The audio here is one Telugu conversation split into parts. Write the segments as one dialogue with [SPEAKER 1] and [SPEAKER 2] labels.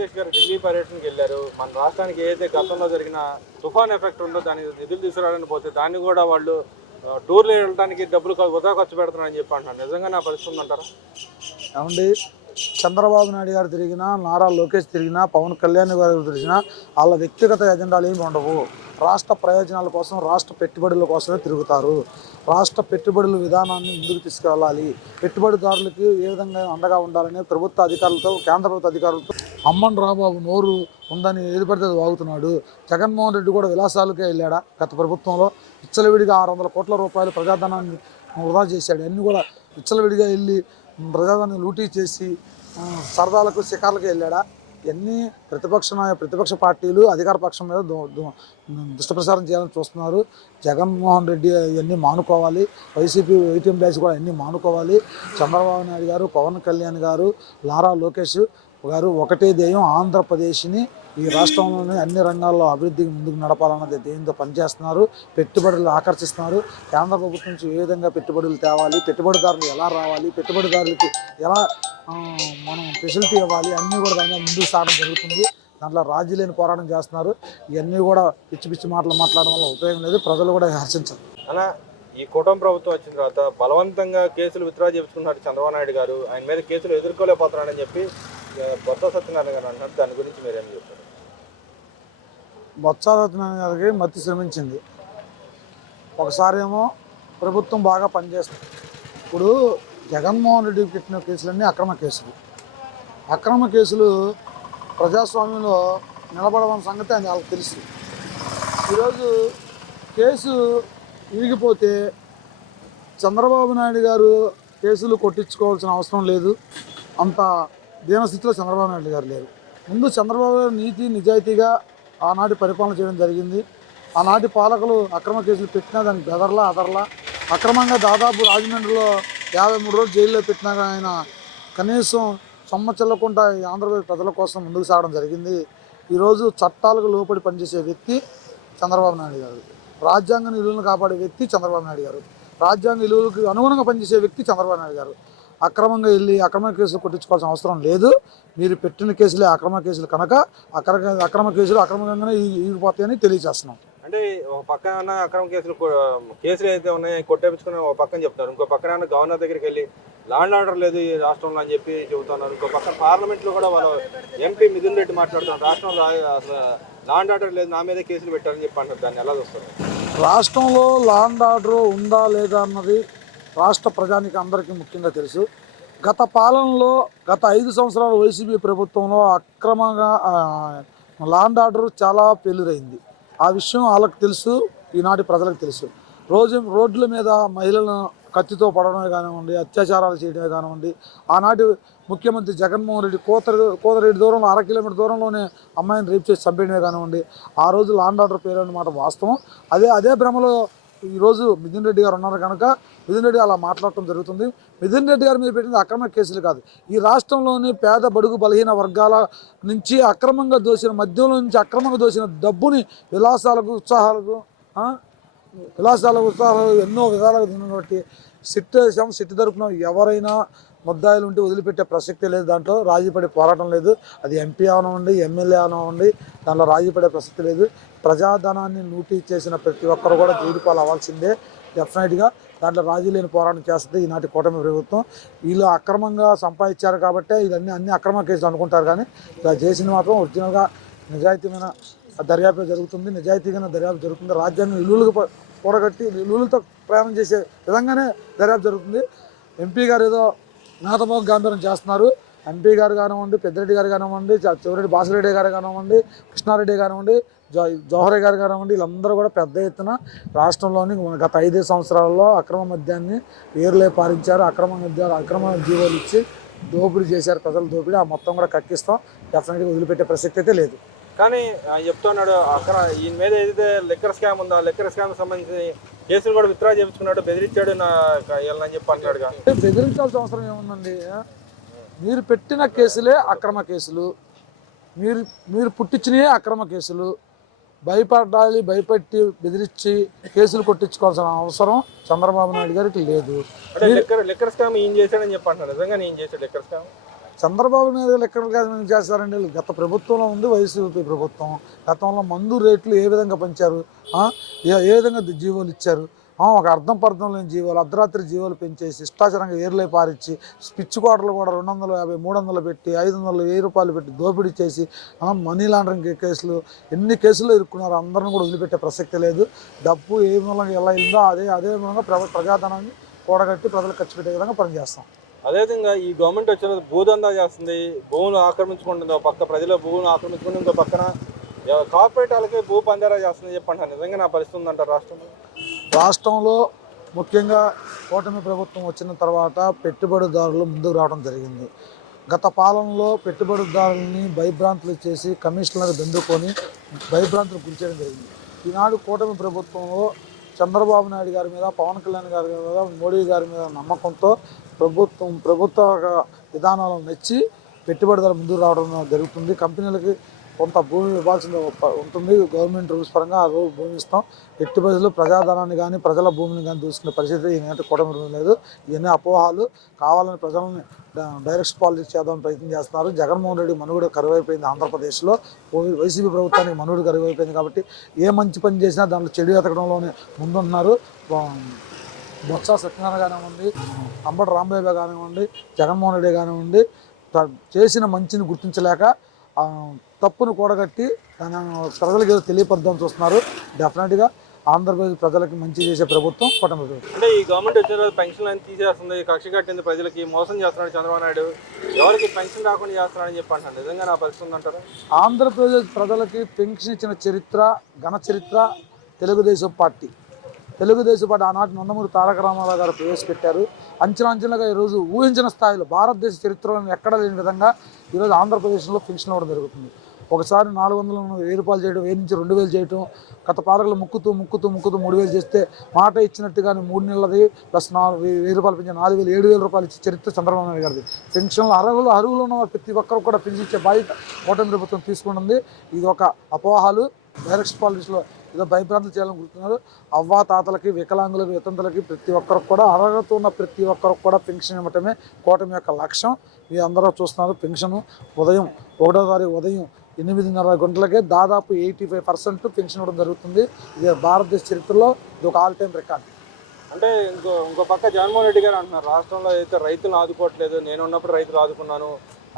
[SPEAKER 1] లోకేష్ గారు ఢిల్లీ పర్యటనకి వెళ్ళారు. మన రాష్ట్రానికి ఏదైతే గతంలో జరిగిన తుఫాన్ ఎఫెక్ట్ ఉందో దాని నిధులు తీసుకురావడానికి పోతే దాన్ని కూడా వాళ్ళు టూర్లు వెళ్ళడానికి డబ్బులు వృధా ఖర్చు పెడుతున్నారని చెప్పి అంటున్నారు. నిజంగా నా పరిస్థితి ఉందంటారా?
[SPEAKER 2] ఏమండి చంద్రబాబు నాయుడు గారు తిరిగినా నారా లోకేష్ తిరిగినా పవన్ కళ్యాణ్ గారు తిరిగినా వాళ్ళ వ్యక్తిగత ఎజెండాలు ఏమి ఉండవు. రాష్ట్ర ప్రయోజనాల కోసం రాష్ట్ర పెట్టుబడుల కోసమే తిరుగుతారు. రాష్ట్ర పెట్టుబడుల విధానాన్ని ముందుకు తీసుకెళ్ళాలి పెట్టుబడిదారులకి ఏ విధంగా అండగా ఉండాలని ప్రభుత్వ అధికారులతో కేంద్ర ప్రభుత్వ అధికారులతో అమ్మన్ రాబాబు నోరు ఉందని ఏది పడితే అది వాగుతున్నాడు. జగన్మోహన్ రెడ్డి కూడా విలాసాలకే వెళ్ళాడా గత ప్రభుత్వంలో? విచ్చలవిడిగా ఆరు వందల కోట్ల రూపాయలు ప్రజాధనాన్ని వృధా చేశాడు. అన్నీ కూడా విచ్చలవిడిగా వెళ్ళి ప్రజాధనాన్ని లూటీ చేసి సరదాలకు శిఖర్లకు వెళ్ళాడా? ఇవన్నీ ప్రతిపక్ష నాయ ప్రతిపక్ష పార్టీలు అధికార పక్షం మీద దు- దుష్టప్రచారం చేయాలని చూస్తున్నారు. జగన్మోహన్ రెడ్డి ఇవన్నీ మానుకోవాలి. వైసీపీ ఎయిటీఎం బ్యాచ్ కూడా అన్నీ మానుకోవాలి. చంద్రబాబు నాయుడు గారు పవన్ కళ్యాణ్ గారు లారా లోకేష్ గారు ఒకటే ధ్యేయం ఆంధ్రప్రదేశ్ని ఈ రాష్ట్రంలోని అన్ని రంగాల్లో అభివృద్ధికి ముందుకు నడపాలన్నది ధ్యేయంతో పనిచేస్తున్నారు. పెట్టుబడులు ఆకర్షిస్తున్నారు. కేంద్ర ప్రభుత్వం నుంచి ఏ విధంగా పెట్టుబడులు తేవాలి పెట్టుబడిదారులు ఎలా రావాలి పెట్టుబడిదారులకి ఎలా మనం ఫెసిలిటీ ఇవ్వాలి అన్నీ కూడా దాని ముందుకు సాగడం జరుగుతుంది. దాంట్లో రాజీ లేని పోరాటం చేస్తున్నారు. ఇవన్నీ కూడా పిచ్చి పిచ్చి మాటలు మాట్లాడడం వల్ల ఉపయోగం లేదు. ప్రజలు కూడా హర్షించరు.
[SPEAKER 1] అలా ఈ కూటమి ప్రభుత్వం వచ్చిన తర్వాత బలవంతంగా కేసులు విత్డ్రా చేయించుకున్నారు చంద్రబాబు నాయుడు గారు. ఆయన మీద కేసులు ఎదుర్కోలేకపోతున్నాడని చెప్పి బొత్స సత్యనారాయణ గారు అంటున్నారు. దాని గురించి మీరేం చెప్తారు?
[SPEAKER 2] బొత్స సత్యనారాయణ గారికి మతి శ్రమించింది. ఒకసారి ఏమో ప్రభుత్వం బాగా పనిచేస్తుంది. ఇప్పుడు జగన్మోహన్ రెడ్డి పెట్టిన కేసులన్నీ అక్రమ కేసులు. అక్రమ కేసులు ప్రజాస్వామ్యంలో నిలబడవని సంగతి అని వాళ్ళకి తెలుసు. ఈరోజు కేసు విరిగిపోతే చంద్రబాబు నాయుడు గారు కేసులు కొట్టించుకోవాల్సిన అవసరం లేదు. అంత దీనస్థితిలో చంద్రబాబు నాయుడు గారు లేరు. ముందు చంద్రబాబు గారు నీతి నిజాయితీగా ఆనాటి పరిపాలన చేయడం జరిగింది. ఆనాటి పాలకులు అక్రమ కేసులు పెట్టినా దానికి బెదర్లా అదర్లా. అక్రమంగా దాదాపు రాజమండ్రిలో యాభై మూడు రోజులు జైల్లో పెట్టినా ఆయన కనీసం సొమ్మ చెల్లకుండా ఈ ఆంధ్రప్రదేశ్ ప్రజల కోసం ముందుకు సాగడం జరిగింది. ఈరోజు చట్టాలకు లోపడి పనిచేసే వ్యక్తి చంద్రబాబు నాయుడు గారు. రాజ్యాంగ నిలువలను కాపాడే వ్యక్తి చంద్రబాబు నాయుడు గారు. రాజ్యాంగ నిలువలకు అనుగుణంగా పనిచేసే వ్యక్తి చంద్రబాబు నాయుడు గారు. అక్రమంగా వెళ్ళి అక్రమ కేసులు కొట్టించుకోవాల్సిన అవసరం లేదు. మీరు పెట్టిన కేసులే అక్రమ కేసులు కనుక అక్రమ అక్రమ కేసులు అక్రమంగానే ఈగిపోతాయని తెలియజేస్తున్నాం.
[SPEAKER 1] అంటే ఒక పక్కన అక్రమ కేసులు కేసులు అయితే ఉన్నాయో కొట్టేపించుకుని ఒక పక్కన చెప్తారు. ఇంకో పక్కన గవర్నర్ దగ్గరికి వెళ్ళి లాండ్ ఆర్డర్ లేదు ఈ రాష్ట్రంలో అని చెప్పి చెబుతున్నారు. ఇంకో పక్కన పార్లమెంట్లో కూడా వాళ్ళు ఎంపీ మిథున్ రెడ్డి మాట్లాడుతున్నారు. రాష్ట్రంలో అసలు లాండ్ ఆర్డర్ లేదు నా మీదే కేసులు పెట్టారని చెప్పి అంటారు దాన్ని ఎలా చూస్తారు?
[SPEAKER 2] రాష్ట్రంలో లాండ్ ఆర్డర్ ఉందా లేదా అన్నది రాష్ట్ర ప్రజానికి అందరికీ ముఖ్యంగా తెలుసు. గత పాలనలో గత ఐదు సంవత్సరాల వైసీపీ ప్రభుత్వంలో అక్రమంగా లాండ్ ఆర్డర్ చాలా పెలురైంది ఆ విషయం వాళ్ళకి తెలుసు ఈనాటి ప్రజలకు తెలుసు. రోజు రోడ్ల మీద మహిళలను కత్తితో పడడమే కానివ్వండి అత్యాచారాలు చేయడమే కానివ్వండి ఆనాటి ముఖ్యమంత్రి జగన్మోహన్ రెడ్డి కోతరి కోతరెడ్డి దూరంలో అర కిలోమీటర్ దూరంలోనే అమ్మాయిని రేప్ చేసి చంపేయడమే కానివ్వండి ఆ రోజు లాండ్ ఆర్డర్ పేరు అన్నమాట వాస్తవం. అదే అదే భ్రమలో ఈరోజు మిథున్ రెడ్డి గారు ఉన్నారు కనుక మిథున్ రెడ్డి అలా మాట్లాడటం జరుగుతుంది. మిథున్ రెడ్డి గారి మీద పెట్టింది అక్రమ కేసులు కాదు. ఈ రాష్ట్రంలోని పేద బడుగు బలహీన వర్గాల నుంచి అక్రమంగా దోసిన మద్యంలో నుంచి అక్రమంగా దోసిన డబ్బుని విలాసాలకు ఉత్సాహాలకు విలాసాలకు ఉత్సాహాలు ఎన్నో విధాలుగా తినబట్టి సిట్ వేసాం. సిట్ తరపున ఎవరైనా ముద్దాయిలు ఉంటే వదిలిపెట్టే ప్రసక్తి లేదు దాంట్లో. రాజీపడే పోరాటం లేదు. అది ఎంపీ అవనివ్వండి ఎమ్మెల్యే అవనివ్వండి దాంట్లో రాజీపడే ప్రసక్తి లేదు. ప్రజాధనాన్ని లూటీ చేసిన ప్రతి ఒక్కరు కూడా జైలుపాలు అవ్వాల్సిందే. డెఫినెట్గా దాంట్లో రాజీ లేని పోరాటం చేస్తుంది ఈనాటి కూటమి ప్రభుత్వం. వీళ్ళు అక్రమంగా సంపాదించారు కాబట్టే ఇవన్నీ అన్ని అక్రమ కేసులు అనుకుంటారు కానీ ఇలా చేసింది మాత్రం ఒరిజినల్గా నిజాయితీమైన దర్యాప్తు జరుగుతుంది. నిజాయితీగా దర్యాప్తు జరుగుతుంది. రాజ్యాంగం విలువలకు కూడగట్టి విలువలతో ప్రయాణం చేసే విధంగానే దర్యాప్తు జరుగుతుంది. ఎంపీ గారు ఏదో నాతమోగ గాంభీరం చేస్తున్నారు. ఎంపీ గారు కానివ్వండి పెద్దిరెడ్డి గారు కానివ్వండి చివరెడ్డి బాసిరెడ్డి గారు కానివ్వండి కృష్ణారెడ్డి కానివ్వండి జో జోహరే గారు కానివ్వండి వీళ్ళందరూ కూడా పెద్ద ఎత్తున రాష్ట్రంలోని గత ఐదు సంవత్సరాల్లో అక్రమ మద్యాన్ని ఏరులే పారించారు. అక్రమ మద్యాలు అక్రమ జీవోలు ఇచ్చి దోపిడీ చేశారు. ప్రజలు దోపిడీ ఆ మొత్తం కూడా కక్కిస్తాం. డెఫినెట్గా వదిలిపెట్టే ప్రసక్తి అయితే లేదు.
[SPEAKER 1] కానీ చెప్తున్నాడు అక్కడ ఈయన మీద ఏదైతే లెక్కర్ స్కామ్ ఉందో లెక్కర్ స్కామ్ సంబంధించి కేసులు కూడా విత్డ్రా చేయించుకున్నాడు బెదిరించాడు నా వెళ్ళని చెప్పి అంటున్నాడుగా.
[SPEAKER 2] అంటే బెదిరించాల్సిన అవసరం ఏముందండి? మీరు పెట్టిన కేసులే అక్రమ కేసులు. మీరు మీరు పుట్టించినవే అక్రమ కేసులు. భయపడాలి భయపెట్టి బెదిరించి కేసులు కొట్టించుకోవాల్సిన అవసరం చంద్రబాబు నాయుడు గారికి లేదు.
[SPEAKER 1] లెక్కర్ లెక్కర్ స్కామ్ చేశాడని నిజంగా చేశాడు లెక్కర్ స్కామ్?
[SPEAKER 2] చంద్రబాబు నాయుడు గారు ఎక్కడ కాదు చేస్తారండి? గత ప్రభుత్వంలో ఉంది వైసీపీ ప్రభుత్వం. గతంలో మందు రేట్లు ఏ విధంగా పెంచారు? ఏ ఏ విధంగా జీవోలు ఇచ్చారు? ఒక అర్థం పర్థం లేని జీవాలు అర్ధరాత్రి జీవాలు పెంచేసి ఇష్టాచరంగా ఏర్లై పారిచ్చి పిచ్చి కోటలు కూడా రెండు వందల యాభై మూడు వందలు పెట్టి ఐదు వందలు వెయ్యి రూపాయలు పెట్టి దోపిడీ చేసి మనీ లాండరింగ్ కేసులు ఎన్ని కేసులు ఇరుక్కున్నారు అందరిని కూడా వదిలిపెట్టే ప్రసక్తి లేదు. డబ్బు ఏ మూలంగా ఎలా అయిందో అదే అదే మూలంగా ప్రజ ప్రజాధనాన్ని కూడగట్టి ప్రజలకు ఖర్చు పెట్టే విధంగా పనిచేస్తాం.
[SPEAKER 1] అదేవిధంగా ఈ గవర్నమెంట్ వచ్చిన భూదందా చేస్తుంది భూములు ఆక్రమించుకుంటుంది ఒక పక్క ప్రజల భూములు ఆక్రమించుకుని ఇంకో పక్కన కార్పొరేట్ వాళ్ళకి భూ పంజారా చేస్తుంది చెప్పంటారు నిజంగా నా పరిస్థితి ఉందంటారు రాష్ట్రంలో?
[SPEAKER 2] రాష్ట్రంలో ముఖ్యంగా కూటమి ప్రభుత్వం వచ్చిన తర్వాత పెట్టుబడిదారులు ముందుకు రావడం జరిగింది. గత పాలనలో పెట్టుబడిదారులని భయభ్రాంతులు చేసి కమిషనర్లకు దండుకొని భయభ్రాంతులు గురిచేయడం జరిగింది. ఈనాడు కూటమి ప్రభుత్వంలో చంద్రబాబు నాయుడు గారి మీద పవన్ కళ్యాణ్ గారి మీద మోడీ గారి మీద నమ్మకంతో ప్రభుత్వం ప్రభుత్వ విధానాలను నచ్చి పెట్టుబడిదారులు ముందుకు రావడం జరుగుతుంది. కంపెనీలకి కొంత భూమి ఇవ్వాల్సింది ఉంటుంది. గవర్నమెంట్ రూల్స్ పరంగా ఆ రోజు భూమి ఇస్తాం ఎట్టి పరిస్థితుల్లో ప్రజాధనాన్ని కానీ ప్రజల భూమిని కానీ దూసుకునే పరిస్థితి ఈనాటి కూటమి లేదు. ఇవన్నీ అపోహాలు. కావాలని ప్రజలను డైరెక్ట్ పాలిటిక్స్ చేద్దామని ప్రయత్నం చేస్తున్నారు. జగన్మోహన్ రెడ్డి మనుగడ కరువైపోయింది ఆంధ్రప్రదేశ్లో. వైసీపీ ప్రభుత్వానికి మనుగడ కరువైపోయింది కాబట్టి ఏ మంచి పని చేసినా దాంట్లో చెడు ఎతకడంలోనే ముందున్నారు బొత్స సత్యనారాయణ కానివ్వండి అంబటి రాంబాబు కానివ్వండి జగన్మోహన్ రెడ్డి కానివ్వండి చేసిన మంచిని గుర్తించలేక తప్పును కూడగట్టి ప్రజలకు ఏదో తెలియపరుద్దామని చూస్తున్నారు. డెఫినెట్గా ఆంధ్రప్రదేశ్ ప్రజలకి మంచి చేసే ప్రభుత్వం కూటమి
[SPEAKER 1] అంటే ఈ గవర్నమెంట్ వచ్చిన పెన్షన్ అని తీసేస్తుంది కక్ష కట్టింది ప్రజలకి మోసం చేస్తున్నాడు చంద్రబాబు నాయుడు. ఎవరికి పెన్షన్ రాకుండా చేస్తున్నాడని చెప్పి అంటారు నిజంగా నా పరిస్థితి ఉందంటారా?
[SPEAKER 2] ఆంధ్రప్రదేశ్ ప్రజలకి పెన్షన్ ఇచ్చిన చరిత్ర ఘన చరిత్ర తెలుగుదేశం పార్టీ. తెలుగుదేశం పార్టీ ఆనాటి నందమూరి తారక రామారావు గారు ప్రవేశపెట్టారు. అంచెలంచెలుగా ఈరోజు ఊహించిన స్థాయిలో భారతదేశ చరిత్రలో ఎక్కడ లేని విధంగా ఈరోజు ఆంధ్రప్రదేశ్లో పెన్షన్ ఇవ్వడం జరుగుతుంది. ఒకసారి నాలుగు వందల వెయ్యి రూపాయలు చేయడం వెయ్యి నుంచి రెండు వేలు చేయటం గత పాలకులు ముక్కుతూ ముక్కుతూ ముక్కుతూ మూడు వేలు చేస్తే మాట ఇచ్చినట్టుగానే మూడు నెలలది ప్లస్ నాలుగు వెయ్యి రూపాయలు పెంచి నాలుగు వేలు ఏడు వేల రూపాయలు ఇచ్చే చరిత్ర చంద్రబాబు నాయుడు గారిది. పెన్షన్లు అర్హులు అర్హులు ఉన్న ప్రతి ఒక్కరు కూడా పెన్షన్ ఇచ్చే బాధ్యత కూటమి ప్రభుత్వం తీసుకుంటుంది. ఇది ఒక అపోహాలు. డైరెక్ట్ పాలిటిక్స్లో ఏదో భయభ్రాంతులు చేయాలని గుర్తున్నారు. అవ్వా తాతలకి వికలాంగులకి వితంతులకి ప్రతి ఒక్కరికి కూడా అర్హత ఉన్న ప్రతి ఒక్కరికి కూడా పెన్షన్ ఇవ్వటమే కూటమి యొక్క లక్ష్యం. మీరు అందరూ చూస్తున్నారు పెన్షన్. ఉదయం ఒకటో తారీఖు ఉదయం ఎనిమిదిన్నర గంటలకే దాదాపు ఎయిటీ ఫైవ్ పర్సెంట్ పెన్షన్ ఇవ్వడం జరుగుతుంది. ఇది భారతదేశ చరిత్రలో ఇది ఒక ఆల్ టైమ్ రికార్డ్
[SPEAKER 1] అంటే ఇంకో ఇంకో పక్క జగన్మోహన్ రెడ్డి గారు అంటున్నారు రాష్ట్రంలో అయితే రైతులు ఆదుకోవట్లేదు నేను ఉన్నప్పుడు రైతులు ఆదుకున్నాను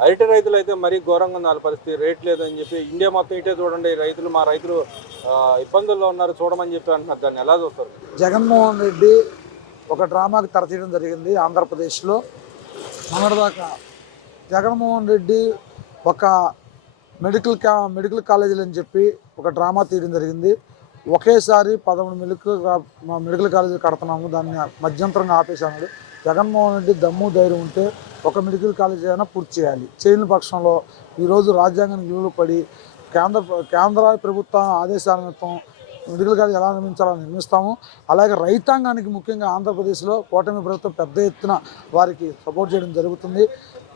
[SPEAKER 1] అరటి రైతులు అయితే మరీ ఘోరంగా వాళ్ళ పరిస్థితి రేట్ లేదు అని చెప్పి ఇండియా మొత్తం ఇటే చూడండి రైతులు మా రైతులు ఇబ్బందుల్లో ఉన్నారు చూడమని చెప్పి అంటున్నారు దాన్ని ఎలా చూస్తారు?
[SPEAKER 2] జగన్మోహన్ రెడ్డి ఒక డ్రామాకి తెరతీయడం జరిగింది ఆంధ్రప్రదేశ్లో. మొన్నటిదాకా జగన్మోహన్ రెడ్డి ఒక మెడికల్ క్యా మెడికల్ కాలేజీలు అని చెప్పి ఒక డ్రామా తీయడం జరిగింది. ఒకేసారి పదమూడు మెడికల్ మెడికల్ కాలేజీలు కడుతున్నాము. దాన్ని మధ్యంతరంగా ఆపేసాము జగన్మోహన్ రెడ్డి దమ్ము ధైర్యం ఉంటే ఒక మెడికల్ కాలేజీ అయినా పూర్తి చేయాలి. చేయని పక్షంలో ఈరోజు రాజ్యాంగానికి విలువలు పడి కేంద్ర కేంద్ర ప్రభుత్వ ఆదేశాల నిమిత్తం మెడికల్ కాలేజ్ ఎలా నిర్మించాలో నిర్మిస్తాము. అలాగే రైతాంగానికి ముఖ్యంగా ఆంధ్రప్రదేశ్లో కూటమి ప్రభుత్వం పెద్ద ఎత్తున వారికి సపోర్ట్ చేయడం జరుగుతుంది.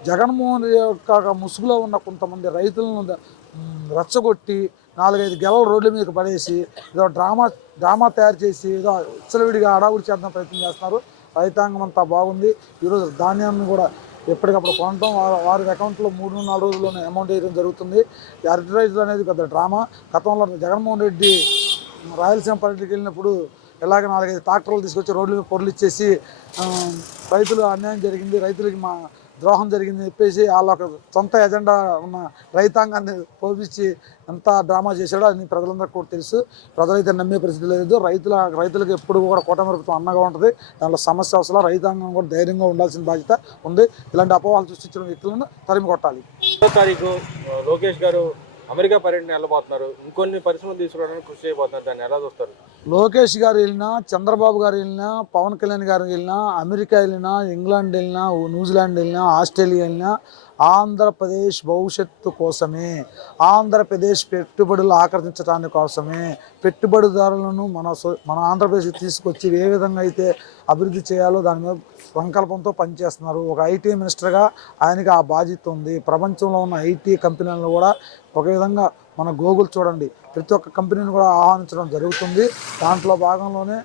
[SPEAKER 2] జగన్మోహన్ రెడ్డి యొక్క ముసుగులో ఉన్న కొంతమంది రైతులను రచ్చగొట్టి రెచ్చగొట్టి నాలుగైదు గెలలు రోడ్ల మీదకి పడేసి ఏదో డ్రామా డ్రామా తయారు చేసి ఏదో విచ్చలవిడిగా అడావుడి చేద్దాం ప్రయత్నం చేస్తున్నారు. రైతాంగం అంతా బాగుంది. ఈరోజు ధాన్యాన్ని కూడా ఎప్పటికప్పుడు కొనటం వారి వారి అకౌంట్లో మూడు నాలుగు రోజుల్లోనే అమౌంట్ వేయడం జరుగుతుంది. ఈ అరటి రైతులు అనేది పెద్ద డ్రామా. గతంలో జగన్మోహన్ రెడ్డి రాయలసీమ పర్యటనకి వెళ్ళినప్పుడు ఇలాగ నాలుగైదు ట్రాక్టర్లు తీసుకొచ్చి రోడ్ల మీద పొరలు ఇచ్చేసి రైతులు అన్యాయం జరిగింది. రైతులకి మా ద్రోహం జరిగింది చెప్పేసి వాళ్ళ ఒక సొంత ఎజెండా ఉన్న రైతాంగాన్ని పోపించి ఎంత డ్రామా చేశాడో అది ప్రజలందరికీ కూడా తెలుసు. ప్రజలైతే నమ్మే పరిస్థితి లేదు. రైతుల రైతులకు ఎప్పుడు కూడా కూటమి ప్రభుత్వం అన్నగా ఉంటుంది. దాంట్లో సమస్య అవసరం రైతాంగం కూడా ధైర్యంగా ఉండాల్సిన బాధ్యత ఉంది. ఇలాంటి అపోహాలు సృష్టించిన వ్యక్తులను తరిమి కొట్టాలి
[SPEAKER 1] తారీఖు లోకేష్ గారు అమెరికా పర్యటన వెళ్ళబోతున్నారు. ఇంకొన్ని పరిశ్రమలు తీసుకురావడానికి కృషి చేయబోతున్నారు. దాన్ని ఎలా చూస్తారు?
[SPEAKER 2] లోకేష్ గారు వెళ్ళినా చంద్రబాబు గారు వెళ్ళినా పవన్ కళ్యాణ్ గారు వెళ్ళినా అమెరికా వెళ్ళినా ఇంగ్లాండ్ వెళ్ళినా న్యూజిలాండ్ వెళ్ళినా ఆస్ట్రేలియా వెళ్ళినా ఆంధ్రప్రదేశ్ భవిష్యత్తు కోసమే ఆంధ్రప్రదేశ్ పెట్టుబడులు ఆకర్షించడానికి కోసమే పెట్టుబడిదారులను మన మన ఆంధ్రప్రదేశ్ తీసుకొచ్చి ఏ విధంగా అయితే అభివృద్ధి చేయాలో దాని మీద సంకల్పంతో పనిచేస్తున్నారు. ఒక ఐటీ మినిస్టర్గా ఆయనకి ఆ బాధ్యత ఉంది. ప్రపంచంలో ఉన్న ఐటీ కంపెనీలను కూడా ఒక విధంగా మన గూగుల్ చూడండి. ప్రతి ఒక్క కంపెనీని కూడా ఆహ్వానించడం జరుగుతుంది. దాంట్లో భాగంలోనే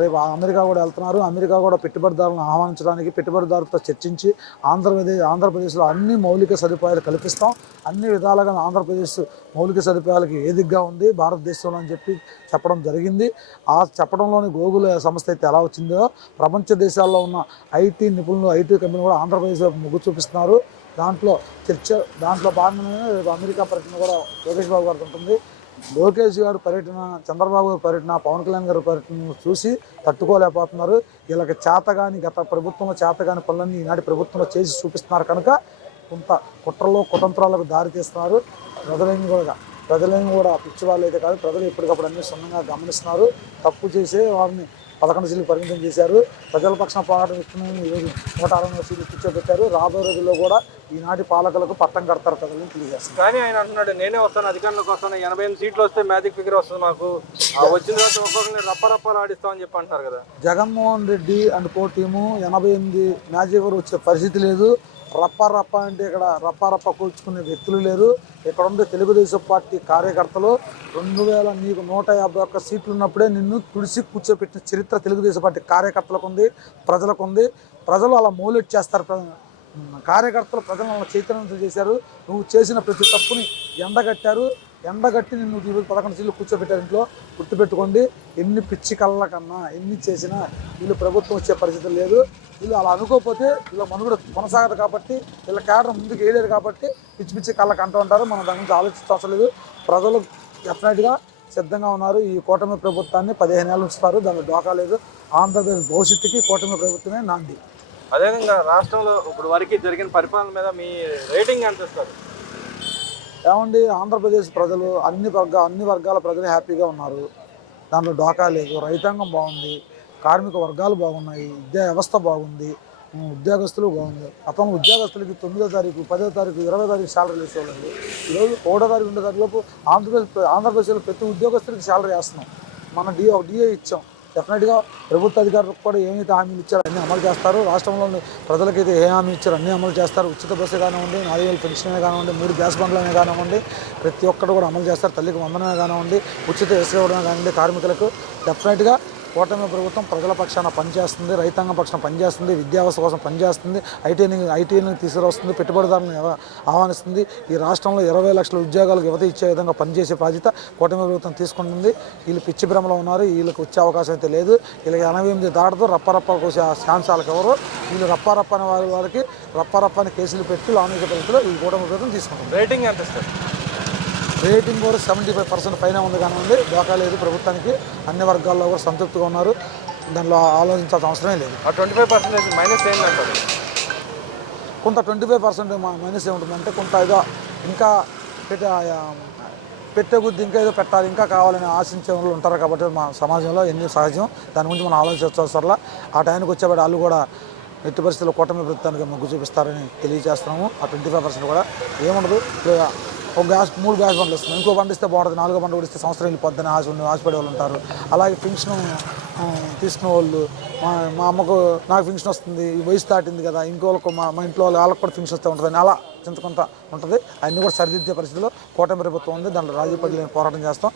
[SPEAKER 2] రేపు అమెరికా కూడా వెళ్తున్నారు. అమెరికా కూడా పెట్టుబడిదారులను ఆహ్వానించడానికి పెట్టుబడిదారులతో చర్చించి ఆంధ్రప్రదేశ్ ఆంధ్రప్రదేశ్లో అన్ని మౌలిక సదుపాయాలు కల్పిస్తాం. అన్ని విధాలుగా ఆంధ్రప్రదేశ్ మౌలిక సదుపాయాలకి ఏదిగ్గా ఉంది. భారతదేశంలో అని చెప్పి చెప్పడం జరిగింది. ఆ చెప్పడంలోని గూగుల్ సంస్థ అయితే ఎలా వచ్చిందో ప్రపంచ దేశాల్లో ఉన్న ఐటీ నిపుణులు ఐటీ కంపెనీలు కూడా ఆంధ్రప్రదేశ్ మొగ్గు చూపిస్తున్నారు. దాంట్లో చర్చ దాంట్లో భాగంగానే రేపు అమెరికా ప్రకటన కూడా లోకేష్ బాబు గారికి ఉంటుంది. లోకేష్ గారు పర్యటన చంద్రబాబు గారి పర్యటన పవన్ కళ్యాణ్ గారి పర్యటన చూసి తట్టుకోలేకపోతున్నారు. వీళ్ళకి చేతగాని గత ప్రభుత్వంలో చేతగాని పనులన్నీ ఈనాటి ప్రభుత్వంలో చేసి చూపిస్తున్నారు కనుక కొంత కుట్రలో కుతంత్రాలకు దారి తీస్తున్నారు. ప్రజలని కూడా ప్రజలని కూడా పిచ్చి వాళ్ళు అయితే కాదు. ప్రజలు ఎప్పటికప్పుడు అన్ని సున్నంగా గమనిస్తున్నారు. తప్పు చేసే వారిని పదకొండు సీట్లు పరిమితం చేశారు. ప్రజల పక్షాన పోరాటం ఇస్తున్నామని ఈరోజు నూట అరవై సీట్లు కూర్చోబెట్టారు. రాబోయే రోజుల్లో కూడా ఈనాటి పాలకులకు పట్టం కడతారు ప్రజలను తెలియజేస్తున్నారు
[SPEAKER 1] కానీ ఆయన అంటున్నాడు నేనే వస్తాను అధికారంలోకి వస్తాను ఎనభై ఎనిమిది సీట్లు వస్తే మ్యాజిక్ ఫిగర్ వస్తుంది మాకు. ఆ వచ్చిన తర్వాత ఒక్కొక్కరిని రప్పరప్పలు ఆడిస్తామని చెప్పి అంటున్నారు కదా.
[SPEAKER 2] Jaganmohan Reddy and co team ఎనభై ఎనిమిది మ్యాజిక్ వచ్చే పరిస్థితి లేదు. రప్ప రప్ప అంటే ఇక్కడ రప్ప రప్ప కూర్చుకునే వ్యక్తులు లేరు. ఇక్కడ ఉండే తెలుగుదేశం పార్టీ కార్యకర్తలు రెండు వేల నీకు నూట యాభై ఒక్క సీట్లు ఉన్నప్పుడే నిన్ను తుడిసి కూర్చోపెట్టిన చరిత్ర తెలుగుదేశం పార్టీ కార్యకర్తలకు ఉంది ప్రజలకు ఉంది. ప్రజలు అలా మౌలెట్ చేస్తారు. కార్యకర్తలు ప్రజలను అలా చైతన్యవంతం చేశారు. నువ్వు చేసిన ప్రతి తప్పుని ఎండగట్టారు. ఎండగట్టి నిన్ను ఈరోజు పదకొండు సీట్లు కూర్చోబెట్టారు ఇంట్లో. గుర్తుపెట్టుకోండి ఎన్ని పిచ్చి కళ్ళ కన్నా ఎన్ని చేసినా వీళ్ళు ప్రభుత్వం వచ్చే పరిస్థితి లేదు. వీళ్ళు అలా అనుకోకపోతే వీళ్ళ మనుగడ కొనసాగదు కాబట్టి వీళ్ళ కేడర్ ముందుకు వేయలేరు కాబట్టి పిచ్చి పిచ్చి కళ్ళకు అంటూ ఉంటారు. మనం దాని గురించి ఆలోచించవసరం లేదు. ప్రజలు డెఫినెట్గా సిద్ధంగా ఉన్నారు. ఈ కూటమి ప్రభుత్వాన్ని పదిహేను ఏళ్ళు ఉంచుతారు. దాని డోకా లేదు. ఆంధ్రప్రదేశ్ భవిష్యత్తుకి కూటమి ప్రభుత్వమే నాంది.
[SPEAKER 1] అదేవిధంగా రాష్ట్రంలో ఇప్పుడు వరకు జరిగిన పరిపాలన మీద మీ రేటింగ్ ఎంత ఇస్తారు?
[SPEAKER 2] ఏమండి? ఆంధ్రప్రదేశ్ ప్రజలు అన్ని వర్గ అన్ని వర్గాల ప్రజలు హ్యాపీగా ఉన్నారు. దాంట్లో డోకా లేదు రైతాంగం బాగుంది కార్మిక వర్గాలు బాగున్నాయి విద్యా వ్యవస్థ బాగుంది ఉద్యోగస్తులు బాగుంది. అతను ఉద్యోగస్తులకి తొమ్మిదో తారీఖు పదో తారీఖు ఇరవై తారీఖు శాలరీ వేసేవాళ్ళండి. ఈరోజు ఒకటో తారీఖు రెండో తారీఖు లోపు ఆంధ్రప్రదేశ్ ఆంధ్రప్రదేశ్లో ప్రతి ఉద్యోగస్తులకి శాలరీ వేస్తున్నాం. మనం డిఏ ఒక డిఏ ఇచ్చాం. డెఫినెట్గా ప్రభుత్వ అధికారులకు కూడా ఏమైతే హామీలు ఇచ్చారో అన్నీ అమలు చేస్తారు. రాష్ట్రంలోని ప్రజలకైతే ఏ హామీ ఇచ్చారో అన్నీ అమలు చేస్తారు. ఉచిత బస్సు కానివ్వండి నాలుగు వేల పెన్షన్ కానివ్వండి మూడు గ్యాస్ బండ్లనే కానివ్వండి ప్రతి ఒక్కరు కూడా అమలు చేస్తారు. తల్లికి వందనమే కానివ్వండి ఉచిత ఇసుక ఇవ్వడమే కానివ్వండి కార్మికులకు డెఫినెట్గా కూటమి ప్రభుత్వం ప్రజల పక్షాన పనిచేస్తుంది రైతాంగం పక్షాన పనిచేస్తుంది విద్యావస్థ కోసం పనిచేస్తుంది ఐటీని ఐటీని తీసుకురొస్తుంది పెట్టుబడిదారులను ఆహ్వానిస్తుంది. ఈ రాష్ట్రంలో ఇరవై లక్షల ఉద్యోగాలకు యువత ఇచ్చే విధంగా పనిచేసే బాధ్యత కూటమి ప్రభుత్వం తీసుకుంటుంది. వీళ్ళు పిచ్చి భ్రమలో ఉన్నారు వీళ్ళకి వచ్చే అవకాశం అయితే లేదు. వీళ్ళకి ఎనభై ఎనిమిది దాటదు రప్పరప్ప వచ్చే ఛాన్స్ వాళ్ళకి ఎవరు? వీళ్ళు రప్పారప్ప అనే వారి వారికి రప్పారప్ప అని కేసులు పెట్టి లాంగ్ పరిస్థితిలో ఈ కూటమి ప్రభుత్వం తీసుకుంటుంది.
[SPEAKER 1] రేటింగ్ ఎంత సార్?
[SPEAKER 2] రేటింగ్ కూడా సెవెంటీ ఫైవ్ పర్సెంట్ పైన ఉంది కానివ్వండి. దోకా లేదు. ప్రభుత్వానికి అన్ని వర్గాల్లో కూడా సంతృప్తిగా ఉన్నారు. దానిలో ఆలోచించాల్సిన అవసరమే లేదు.
[SPEAKER 1] ఆ ట్వంటీ ఫైవ్ పర్సెంటేజ్ మైనస్ ఏంటంటారు
[SPEAKER 2] కొంత ట్వంటీ ఫైవ్ పర్సెంట్ మైనస్ ఏముంటుందంటే కొంత ఏదో ఇంకా పెట్టే బుద్ధి ఇంకా ఏదో పెట్టాలి ఇంకా కావాలని ఆశించే వాళ్ళు ఉంటారు కాబట్టి మా సమాజంలో ఎన్ని సహజం? దాని గురించి మనం ఆలోచించవసరలా ఆ టైంకి వచ్చేవాడు వాళ్ళు కూడా ఎట్టి పరిస్థితుల్లో కూటమి ప్రభుత్వానికి మొగ్గు చూపిస్తారని తెలియజేస్తున్నాము. ఆ ట్వంటీ ఫైవ్ పర్సెంట్ కూడా ఏముండదు. ఒక గ్యాస్ మూడు గ్యాస్ బండ్లు వస్తుంది ఇంకో బండి ఇస్తే బాగుంటుంది నాలుగో బండి కూడా ఇస్తే సంవత్సరం వెళ్ళిపోద్దని ఆశ ఉండి ఆశపడే వాళ్ళు ఉంటారు. అలాగే పెన్షన్ తీసుకునే వాళ్ళు మా మా అమ్మకు నాకు పెన్షన్ వస్తుంది ఈ వయసు దాటింది కదా ఇంకోళ్ళకు మా మా ఇంట్లో వాళ్ళు వాళ్ళకి కూడా పెన్షన్ వస్తూ ఉంటుందని అలా చింత కొంత ఉంటుంది. అన్నీ కూడా సరిదిద్దే పరిస్థితిలో కూటమి ప్రభుత్వం ఉంది దాంట్లో రాజీ పోరాటం చేస్తాం.